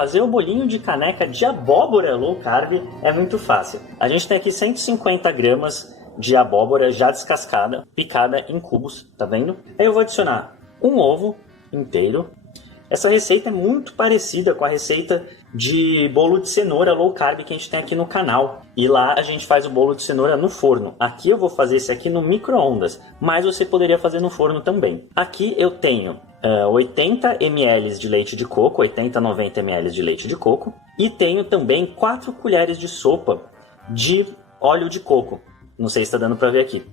fazer o bolinho de caneca de abóbora low carb é muito fácil. A gente tem aqui 150 gramas de abóbora já descascada, picada em cubos, tá vendo? Aí eu vou adicionar um ovo inteiro. Essa receita é muito parecida com a receita de bolo de cenoura low carb que a gente tem aqui no canal. E lá a gente faz o bolo de cenoura no forno. Aqui eu vou fazer esse aqui no micro-ondas, mas você poderia fazer no forno também. Aqui eu tenho 80 ml de leite de coco, 80 a 90 ml de leite de coco. E tenho também 4 colheres de sopa de óleo de coco. Não sei se está dando para ver aqui.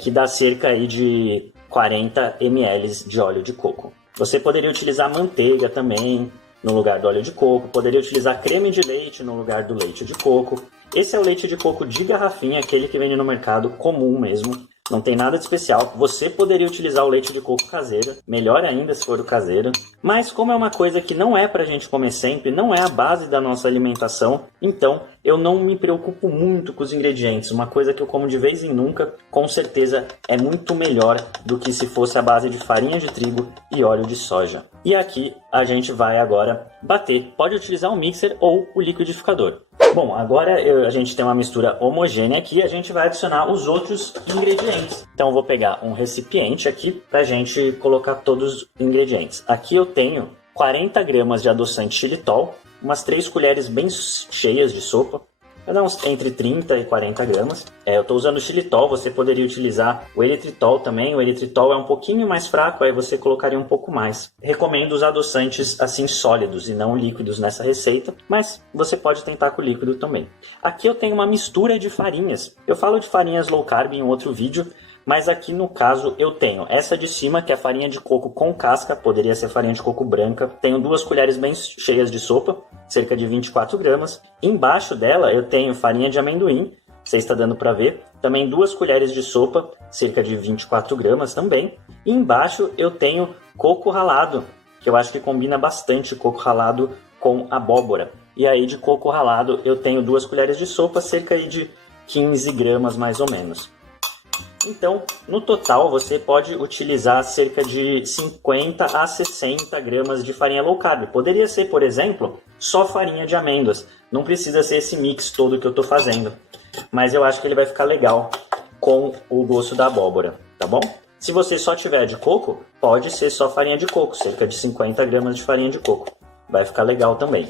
Que dá cerca aí de 40 ml de óleo de coco. Você poderia utilizar manteiga também no lugar do óleo de coco. Poderia utilizar creme de leite no lugar do leite de coco. Esse é o leite de coco de garrafinha, aquele que vende no mercado comum mesmo. Não tem nada de especial. Você poderia utilizar o leite de coco caseiro, melhor ainda se for o caseiro. Mas como é uma coisa que não é pra gente comer sempre, não é a base da nossa alimentação, então eu não me preocupo muito com os ingredientes. Uma coisa que eu como de vez em nunca, com certeza é muito melhor do que se fosse a base de farinha de trigo e óleo de soja. E aqui a gente vai agora bater. Pode utilizar um mixer ou o liquidificador. Bom, agora a gente tem uma mistura homogênea aqui, a gente vai adicionar os outros ingredientes. Então eu vou pegar um recipiente aqui para a gente colocar todos os ingredientes. Aqui eu tenho 40 gramas de adoçante xilitol, umas 3 colheres bem cheias de sopa, vai dar uns entre 30 e 40 gramas. Eu estou usando o xilitol, você poderia utilizar o eritritol também. O eritritol é um pouquinho mais fraco, aí você colocaria um pouco mais. Recomendo os adoçantes assim sólidos e não líquidos nessa receita, mas você pode tentar com líquido também. Aqui eu tenho uma mistura de farinhas. Eu falo de farinhas low carb em outro vídeo, mas aqui no caso eu tenho essa de cima, que é farinha de coco com casca, poderia ser farinha de coco branca. Tenho 2 colheres bem cheias de sopa, cerca de 24 gramas. Embaixo dela eu tenho farinha de amendoim, você está dando para ver. Também 2 colheres de sopa, cerca de 24 gramas também. E embaixo eu tenho coco ralado, que eu acho que combina bastante coco ralado com abóbora. E aí de coco ralado eu tenho 2 colheres de sopa, cerca de 15 gramas mais ou menos. Então, no total, você pode utilizar cerca de 50 a 60 gramas de farinha low carb. Poderia ser, por exemplo, só farinha de amêndoas. Não precisa ser esse mix todo que eu estou fazendo. Mas eu acho que ele vai ficar legal com o gosto da abóbora, tá bom? Se você só tiver de coco, pode ser só farinha de coco, cerca de 50 gramas de farinha de coco. Vai ficar legal também.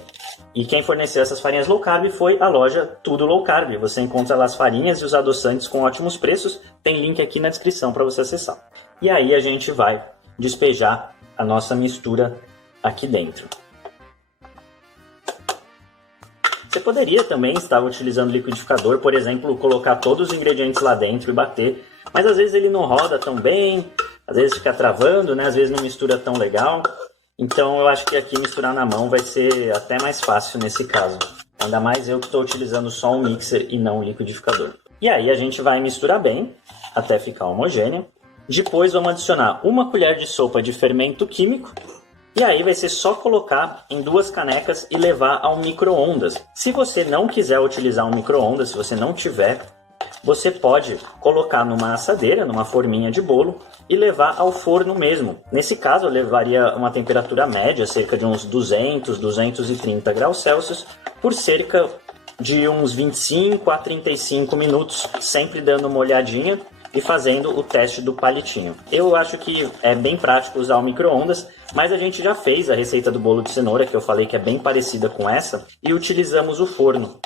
E quem forneceu essas farinhas low carb foi a loja Tudo Low Carb. Você encontra lá as farinhas e os adoçantes com ótimos preços. Tem link aqui na descrição para você acessar. E aí a gente vai despejar a nossa mistura aqui dentro. Você poderia também estar utilizando liquidificador, por exemplo, colocar todos os ingredientes lá dentro e bater. Mas às vezes ele não roda tão bem, às vezes fica travando, né? Às vezes não mistura tão legal. Então eu acho que aqui misturar na mão vai ser até mais fácil nesse caso. Ainda mais eu que estou utilizando só um mixer e não um liquidificador. E aí a gente vai misturar bem até ficar homogêneo. Depois vamos adicionar 1 colher de sopa de fermento químico. E aí vai ser só colocar em 2 canecas e levar ao micro-ondas. Se você não quiser utilizar um micro-ondas, se você não tiver, você pode colocar numa assadeira, numa forminha de bolo e levar ao forno mesmo. Nesse caso eu levaria uma temperatura média, cerca de uns 200, 230 graus Celsius, por cerca de uns 25 a 35 minutos, sempre dando uma olhadinha e fazendo o teste do palitinho. Eu acho que é bem prático usar o micro-ondas, mas a gente já fez a receita do bolo de cenoura, que eu falei que é bem parecida com essa, e utilizamos o forno.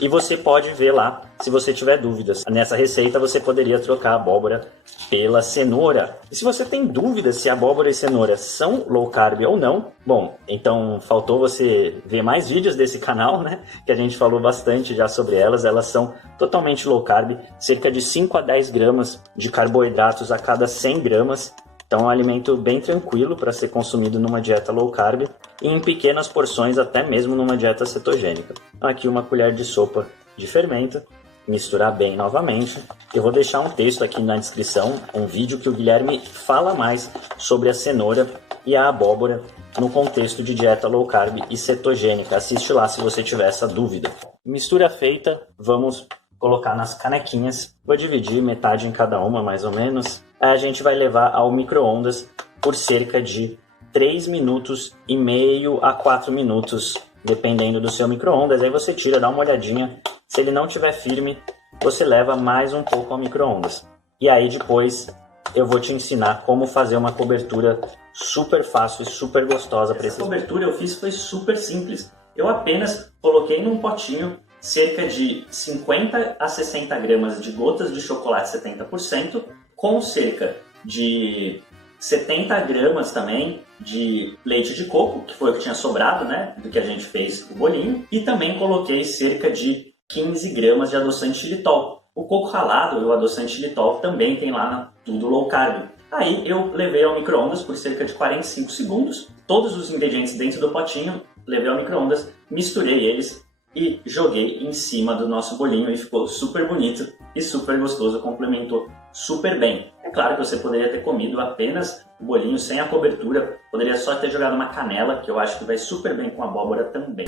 E você pode ver lá, se você tiver dúvidas. Nessa receita você poderia trocar a abóbora pela cenoura. E se você tem dúvidas se abóbora e cenoura são low carb ou não, bom, então faltou você ver mais vídeos desse canal, né? Que a gente falou bastante já sobre elas. Elas são totalmente low carb, cerca de 5 a 10 gramas de carboidratos a cada 100 gramas. Então é um alimento bem tranquilo para ser consumido numa dieta low carb e em pequenas porções até mesmo numa dieta cetogênica. Aqui 1 colher de sopa de fermento, misturar bem novamente. Eu vou deixar um texto aqui na descrição, um vídeo que o Guilherme fala mais sobre a cenoura e a abóbora no contexto de dieta low carb e cetogênica. Assiste lá se você tiver essa dúvida. Mistura feita, vamos colocar nas canequinhas. Vou dividir metade em cada uma, mais ou menos. Aí a gente vai levar ao micro-ondas por cerca de 3 minutos e meio a 4 minutos, dependendo do seu micro-ondas. Aí você tira, dá uma olhadinha. Se ele não estiver firme, você leva mais um pouco ao micro-ondas. E aí depois eu vou te ensinar como fazer uma cobertura super fácil e super gostosa para essa cobertura. Eu fiz foi super simples. Eu apenas coloquei num potinho cerca de 50 a 60 gramas de gotas de chocolate 70%, com cerca de 70 gramas também de leite de coco, que foi o que tinha sobrado, né, do que a gente fez o bolinho, e também coloquei cerca de 15 gramas de adoçante xilitol. O coco ralado e o adoçante xilitol também tem lá na Tudo Low Carb. Aí eu levei ao micro-ondas por cerca de 45 segundos, todos os ingredientes dentro do potinho, levei ao micro-ondas, misturei eles e joguei em cima do nosso bolinho e ficou super bonito e super gostoso, complementou super bem. É claro que você poderia ter comido apenas o bolinho sem a cobertura, poderia só ter jogado uma canela, que eu acho que vai super bem com a abóbora também.